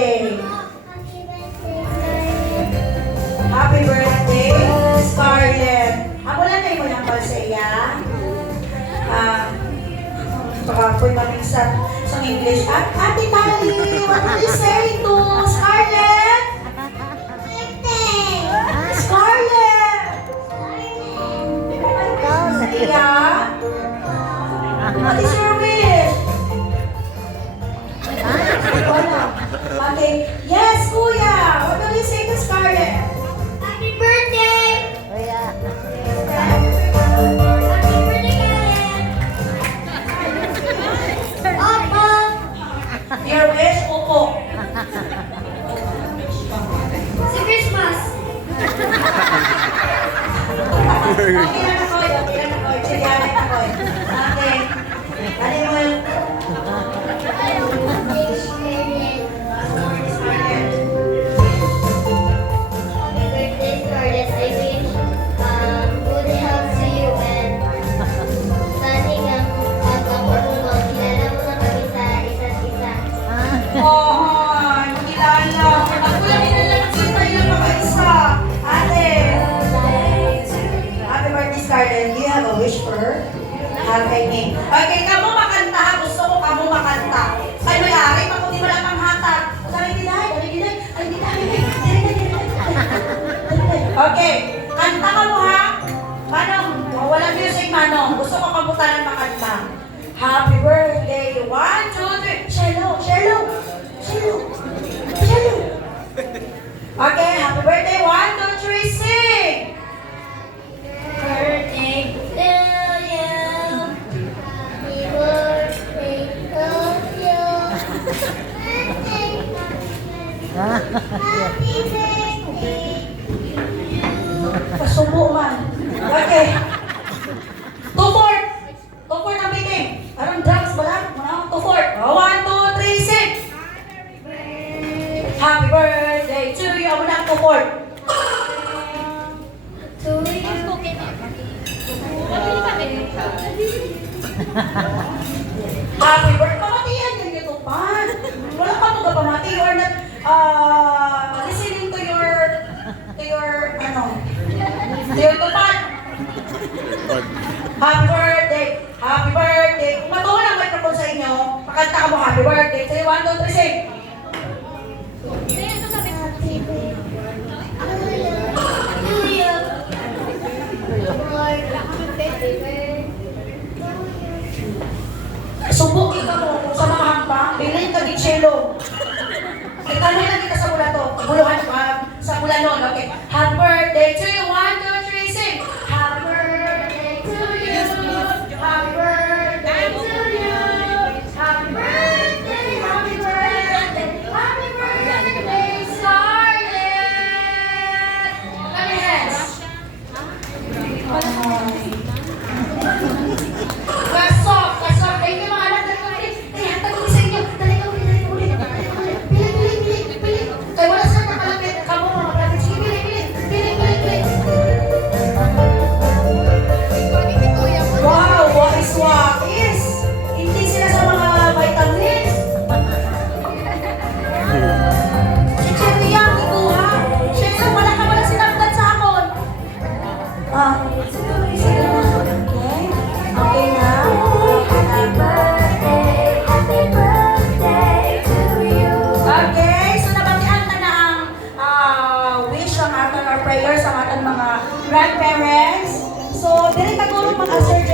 birthday. Happy birthday, Scarlett. Ako lang tayo mo ng palseya. Baka ako'y maming sa English. Ate Tali, what do you say to Scarlett? Scarlett! Iya? What is your wish? Wala. Okay. Yes, Kuya! What do you say to Scarlett? Happy birthday! Oh, yeah. Happy birthday, Opo! Your wish, upo. Si Christmas! Okay lang ako, okay lang ako. Chilianin ako. Okay. Ano mo? Happy birthday, Scarlett. I wish good health to you and saning ang pagkakulungan. Kilala mo na kami sa isa't isa. Oh, kilala. Magkulamin na lang sila tayo ng mga isa. Ate. Happy birthday, Scarlett. Do you have a wish for her? Have any? Okay, kamu makanta ha. Gusto ko kamu makanta. Ay, may-ari. Makuti mo lang ang hatag. Ay, dinay. Okay, kanta ka mo ha. Manong, walang music, Manong. Gusto ko kamutanan makanta. Happy birthday. 1, 2, 3. Cello. Okay, happy birthday. 1, 2, 3, sing. Birthday to you. Happy birthday to you. Happy birthday. Pasubo man. Okay. 2-4 ang meeting. Parang drugs ba lang? 2-4. 1, 2, 3, sing. Happy birthday to you. Ako na ang 2-4. To you. Happy birthday. Pamatihan din ito pa. Wala pa magpapamati. You are not listening to your tupan. Happy birthday. Happy birthday. Kung matuwa ang microphone sa inyo, pakanta ka mo happy birthday. Say 1, 2, 3, sing. Subukin ka mo kung sa mga hampa, bilhin ka di cello. Itanong lang kita sa mula to. Buluhan ka sa mula nun. Okay. Happy birthday to you. 1, 2, 3, sing. Happy birthday to you. Happy birthday to you. Happy birthday. Happy birthday. Happy birthday, Scarlett. Kami hands. Kasok. Ay, yung mga anak na ulit. Ay, hatag ko sa inyo. Dali ka ulit. Pili. Kaya wala sila nakalapit. Kamu mga kapatid. Sige, pili. Wow, wakis. Hindi sila sa mga vitamins. Si Cherry Yang, ikuha. Cherry, wala sinagdan sa akon. Sige na. Okay? Okay na. Okay, so nabatian na ang wish ang ating our prayers ang ating mga grandparents. So, dili ka tulong mag-assert